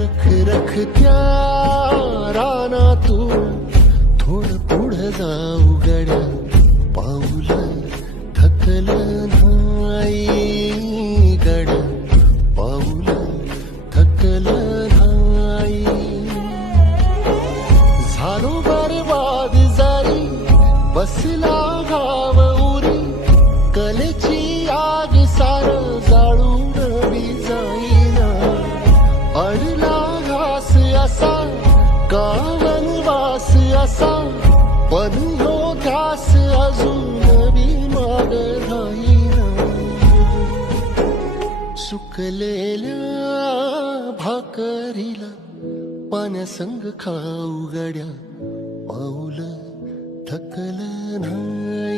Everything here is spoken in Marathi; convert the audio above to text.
रखरखत्या रानातून थोडं पुढं जाऊ गड्या, पाऊल थकलं नाही गड्या, पाऊल थकलं नाही. झालो बरबाद जारी, बसला घाव उरी, कलेची आग सार जाळून बी जाईना. अडला घास असा का वनवास असा, पण हो ध्यास अजून बी माग राहीना. सुकलेल्या भाकरीला पाण्यासंग खाऊ गड्या, पाऊल थकलं नाही.